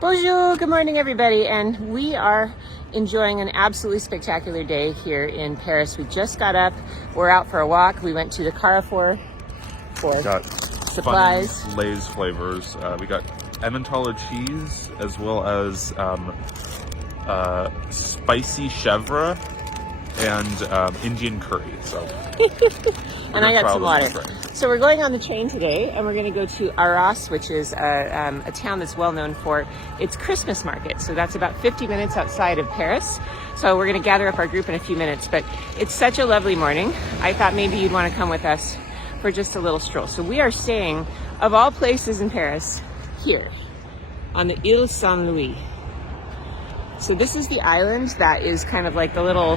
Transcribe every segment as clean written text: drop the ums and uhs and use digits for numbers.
Bonjour, good morning everybody, and we are enjoying an absolutely spectacular day here in Paris. We just got up, we're out for a walk. We went to the Carrefour for supplies. Funny Lay's flavors. We got Emmentaler cheese as well as spicy chèvre and Indian curry. So, and I got some water. So we're going on the train today, and we're going to go to Arras, which is a town that's well known for its Christmas market. So that's about 50 minutes outside of Paris. So we're going to gather up our group in a few minutes. But it's such a lovely morning. I thought maybe you'd want to come with us for just a little stroll. So we are staying, of all places in Paris, here on the Ile Saint-Louis. So this is the island that is kind of like the little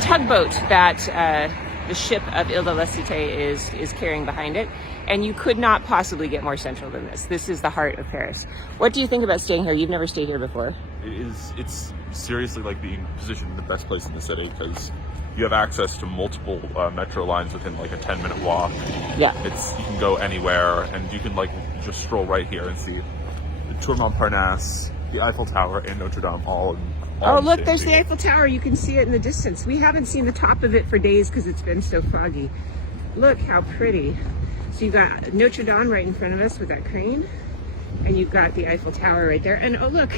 tugboat that the ship of Ile Saint-Louis is carrying behind it. And you could not possibly get more central than this. This is the heart of Paris. What do you think about staying here? You've never stayed here before. It's seriously like being positioned in the best place in the city because you have access to multiple metro lines within like a 10-minute walk. Yeah. You can go anywhere and you can like just stroll right here and see the Tour Montparnasse, the Eiffel Tower, and Notre Dame all oh, look, there's the Eiffel Tower. You can see it in the distance. We haven't seen the top of it for days because it's been so foggy. Look how pretty. So you've got Notre Dame right in front of us with that crane, and you've got the Eiffel Tower right there. And oh, look,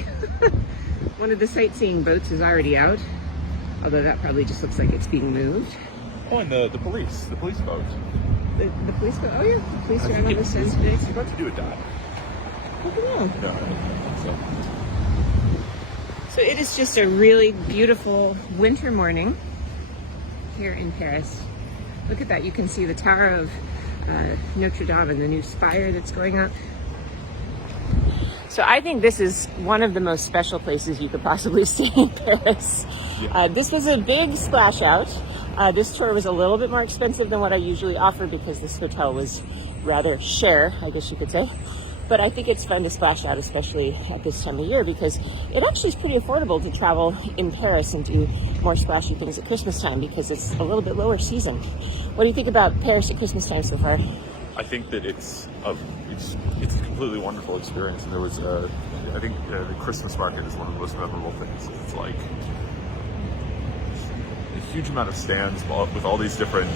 one of the sightseeing boats is already out, although that probably just looks like it's being moved. Oh, and the police boat. The police boat? Oh, yeah, the police are on the Seine today. It's about to do a dive. I don't know. No, I don't think so. So it is just a really beautiful winter morning here in Paris. Look at that. You can see the Tower of Notre Dame and the new spire that's going up. So I think this is one of the most special places you could possibly stay in Paris. Yeah. This was a big splash out. This tour was a little bit more expensive than what I usually offer because this hotel was rather cher, I guess you could say. But I think it's fun to splash out, especially at this time of year, because it actually is pretty affordable to travel in Paris and do more splashy things at Christmas time because it's a little bit lower season. What do you think about Paris at Christmas time so far? I think that it's a completely wonderful experience. And there was I think the Christmas market is one of the most memorable things. It's like a huge amount of stands with all these different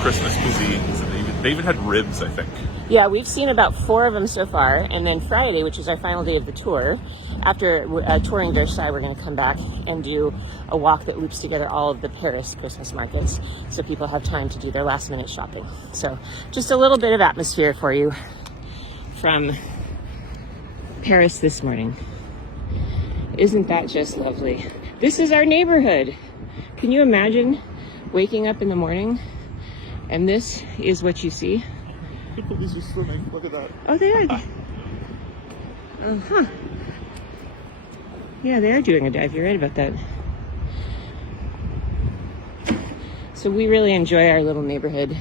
Christmas cuisines, and they even had ribs, I think. Yeah, we've seen about 4 of them so far, and then Friday, which is our final day of the tour, after touring Versailles, we're going to come back and do a walk that loops together all of the Paris Christmas markets, so people have time to do their last-minute shopping. So just a little bit of atmosphere for you from Paris this morning. Isn't that just lovely? This is our neighborhood. Can you imagine waking up in the morning and this is what you see? People are just swimming. Look at that. Oh, they are. Uh-huh. Yeah, they are doing a dive. You're right about that. So we really enjoy our little neighborhood.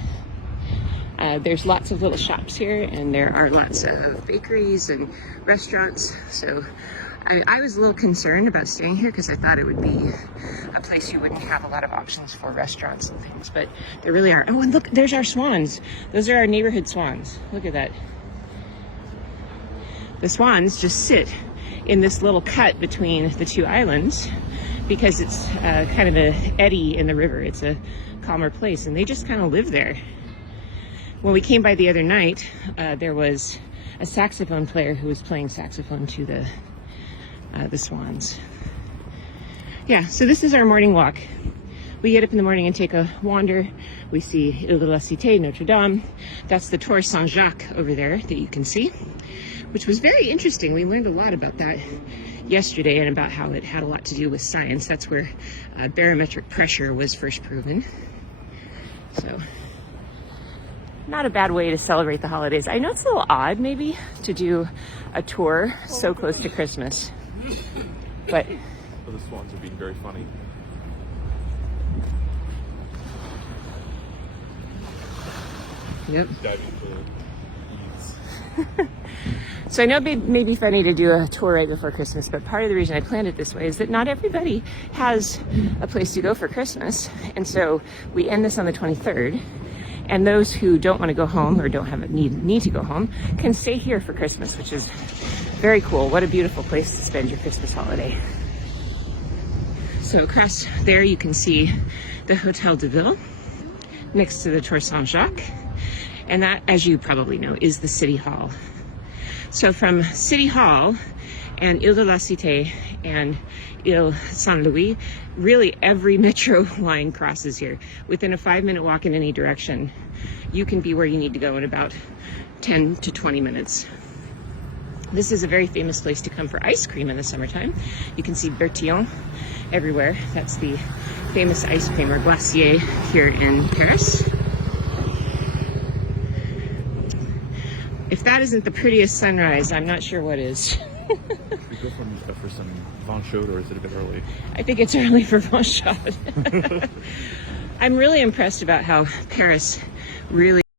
There's lots of little shops here, and there are lots of bakeries and restaurants. So I was a little concerned about staying here because I thought it would be a place you wouldn't have a lot of options for restaurants and things, but there really are. Oh, and look, there's our swans. Those are our neighborhood swans. Look at that. The swans just sit in this little cut between the two islands because it's kind of an eddy in the river. It's a calmer place, and they just kind of live there. When we came by the other night, there was a saxophone player who was playing saxophone to the swans. Yeah, so this is our morning walk. We get up in the morning and take a wander. We see Ile Saint-Louis, Notre Dame. That's the Tour Saint-Jacques over there that you can see, which was very interesting. We learned a lot about that yesterday and about how it had a lot to do with science. That's where barometric pressure was first proven. So, not a bad way to celebrate the holidays. I know it's a little odd maybe to do a tour so close to Christmas, but the swans are being very funny. Yep. Diving for ease. So I know it may be funny to do a tour right before Christmas, but part of the reason I planned it this way is that not everybody has a place to go for Christmas. And so we end this on the 23rd. And those who don't want to go home or don't have a need to go home can stay here for Christmas, which is Very cool. What a beautiful place to spend your Christmas holiday. So across there you can see the Hotel de Ville next to the Tour Saint-Jacques. And that, as you probably know, is the City Hall. So from City Hall and Ile de la Cité and Ile Saint-Louis, really every metro line crosses here. Within a 5-minute walk in any direction, you can be where you need to go in about 10 to 20 minutes. This is a very famous place to come for ice cream in the summertime. You can see Bertillon everywhere. That's the famous ice cream, or glacier, here in Paris. If that isn't the prettiest sunrise, I'm not sure what is. We go for some Bonjour, or is it a bit early? I think it's early for Bonjour. I'm really impressed about how Paris really